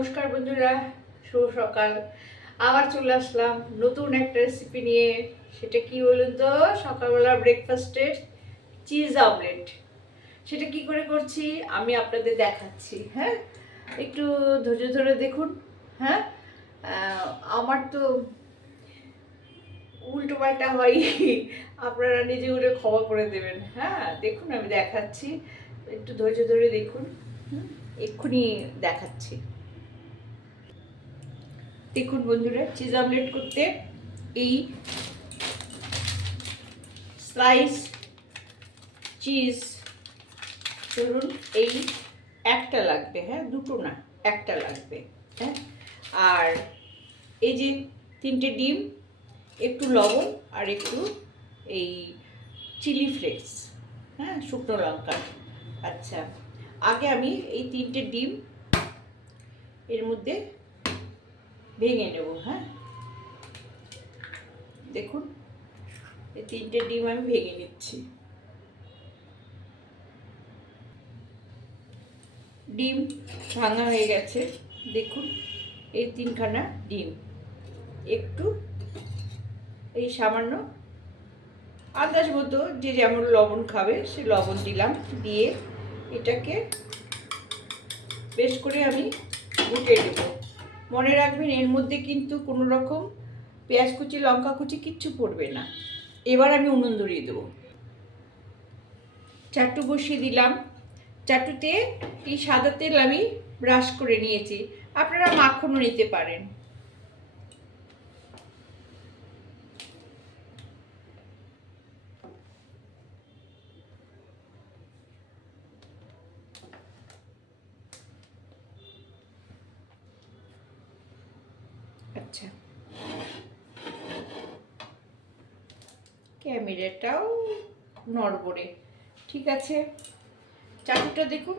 নমস্কার বন্ধুরা, শুভ সকাল। আবার চলে আসলাম নতুন একটা রেসিপি নিয়ে। সেটা কি বলুন তো? সকালবেলা ব্রেকফাস্টের চিজ আমলেট সেটা কি করে করছি? আমি আপনাদের দেখাচ্ছি হ্যাঁ? একটু ধৈর্য ধরে দেখুন হ্যাঁ? আমার তো উল্টো পাল্টা হয়। আপনারা নিজে উঠে ক্ষমা করে দেবেন হ্যাঁ? দেখুন, আমি দেখাচ্ছি। একটু ধৈর্য ধরে দেখুন। এক্ষুনি দেখাচ্ছি। দেখুন বন্ধুরা চিজ আমলেট করতে এই স্লাইস চিজ ধরুন এই একটা লাগবে হ্যাঁ দুটো না, একটা লাগবে হ্যাঁ। আর এই যে তিনটে ডিম, একটু লবণ আর একটু এই চিলি ফ্লেক্স হ্যাঁ শুকনো লঙ্কা। আচ্ছা আগে আমি এই তিনটে ডিম এর মধ্যে ভেঙে নেব হ্যাঁ? দেখুন, এই তিনটে ডিম আমি ভেঙে নিচ্ছি। ডিম ভাঙা হয়ে গেছে, দেখুন, এই তিনখানা ডিম। একটু এই সামান্য আন্দাজ মতো যে যেমন লবণ খাবে, সে লবণ দিলাম, দিয়ে এটাকে বেশ করে আমি গুটে দেব মনে রাখবেন, এর মধ্যে কিন্তু কোনো রকম পেঁয়াজ কুচি, লঙ্কা কুচি কিচ্ছু পড়বে না। এবার আমি উনুন ধরিয়ে দেবো। চাটু বসিয়ে দিলাম। চাটুতে এই সাদা তেল আমি ব্রাশ করে নিয়েছি। আপনারা মাখনও নিতে পারেন। আচ্ছা। ক্যামেরাটাও নড়বড়ে। ঠিক আছে। চাটুটা দেখুন,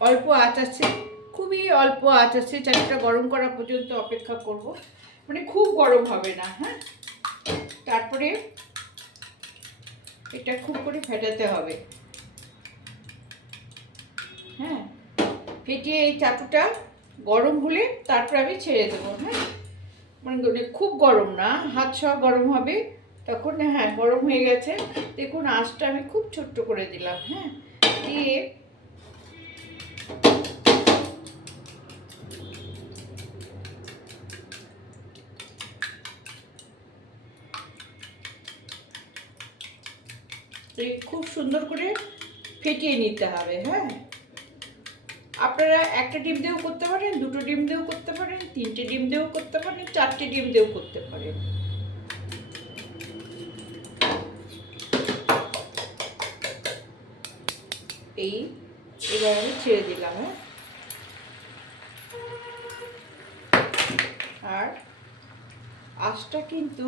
অল্প আঁচ আছে। খুবই অল্প আঁচ আছে। চাটুটা গরম করা পর্যন্ত অপেক্ষা করব। মানে খুব গরম হবে না হ্যাঁ? তারপরে এটা খুব করে ফেটাতে হবে। হ্যাঁ? ফেটিয়ে এই চাটুটা গরম হলে তারপর আমি ছেড়ে দেবো হ্যাঁ? মানে খুব গরম না, হাত সহ গরম হবে, তখন হ্যাঁ গরম হয়ে গেছে। দেখুন, আঁচটা আমি খুব ছোট্ট করে দিলাম হ্যাঁ। দিয়ে খুব সুন্দর করে ফেটিয়ে নিতে হবে হ্যাঁ। আপনারা একটা ডিম দিয়েও করতে পারেন, দুটো ডিম দিয়েও করতে পারেন, তিনটে ডিম দিয়েও করতে পারেন, চারটে ডিম দিয়েও করতে পারেন। এই, এবার আমি ছেড়ে দিলাম হ্যাঁ? আর আঁচটা কিন্তু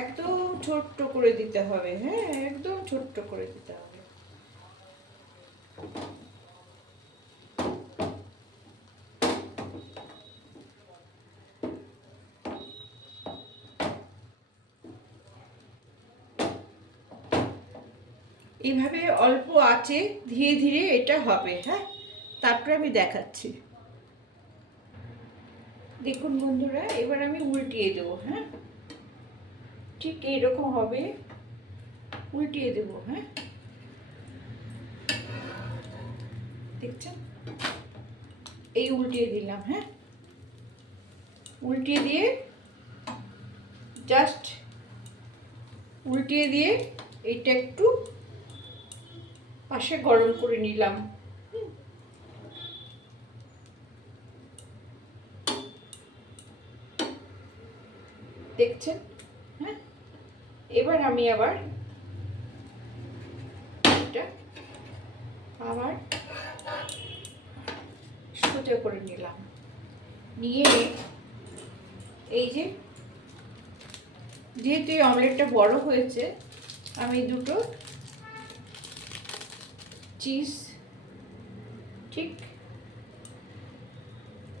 একদম ছোট্ট করে দিতে হবে হ্যাঁ একদম ছোট্ট করে দিতে হবে। এইভাবে অল্প আছে ধীরে ধীরে এটা হবে হ্যাঁ? তারপরে আমি দেখাচ্ছি। দেখুন বন্ধুরা, এবার আমি উল্টিয়ে দেবো হ্যাঁ? ঠিক এইরকম হবে। উল্টিয়ে দেবো হ্যাঁ? দেখছেন? এই উল্টিয়ে দিলাম হ্যাঁ? উল্টিয়ে দিয়ে জাস্ট উল্টিয়ে দিয়ে এইটা একটু পাশে গরম করে নিলাম। দেখছেন? হ্যাঁ? এবার আমি আবার এটা আবার সোজা করে নিলাম। নিয়ে এই যে যেহেতু এই অমলেটটা বড় হয়েছে, আমি দুটো চিজ ঠিক?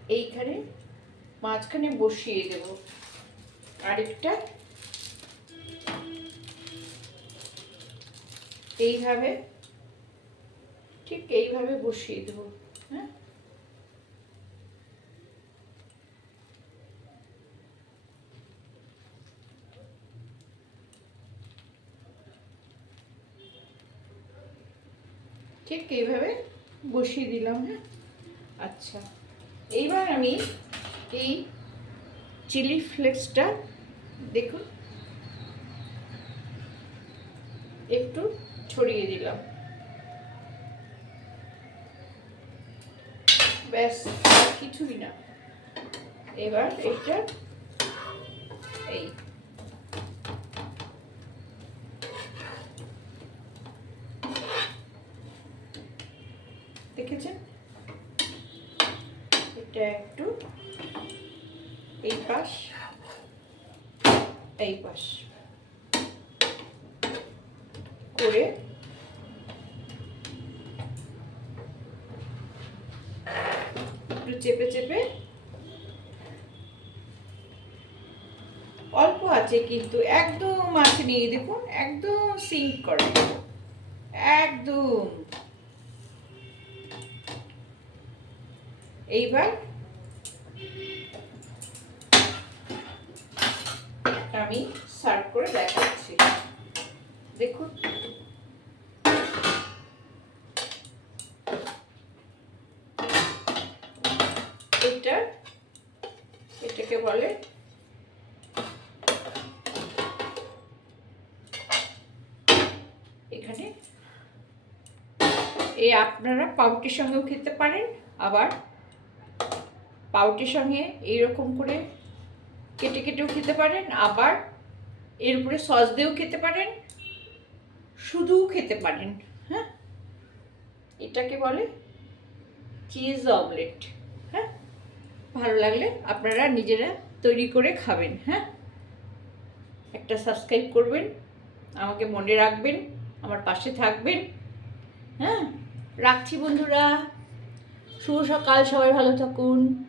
এইখানে মাঝখানে বসিয়ে দেব। আরেকটা। এইভাবে ঠিক এইভাবে বসিয়ে দেবো হ্যাঁ? ঠিক এইভাবে বসিয়ে দিলাম হ্যাঁ? আচ্ছা এইবার আমি এই চিলি ফ্লেক্সটা দেখুন, একটু ছড়িয়ে দিলাম। ব্যাস কিছুই না। এবার এটা এই। দেখেছেন? এটা একটু এই পাশ এই পাশ করে একটু চেপে চেপে অল্প আছে কিন্তু একদম আছে নিয়ে দেখুন, একদম সিঙ্ক করে। একদম। এইবার আমি সার্ভ করে দেখাচ্ছি। দেখুন। এটা, এটাকে বলে এখানে। এই আপনারা পাউটির সঙ্গেও খেতে পারেন, আবার পাউটির সঙ্গে এইরকম করে কেটে কেটেও খেতে পারেন, আবার এর উপরে সস দিয়েও খেতে পারেন, শুধুও খেতে পারেন হ্যাঁ? এটাকে বলে চিজ অমলেট হ্যাঁ? ভালো লাগলে আপনারা নিজেরা তৈরি করে খাবেন হ্যাঁ? একটা সাবস্ক্রাইব করবেন, আমাকে মনে রাখবেন, আমার পাশে থাকবেন হ্যাঁ? রাখছি বন্ধুরা। শুভ সকাল, সবাই ভালো থাকুন।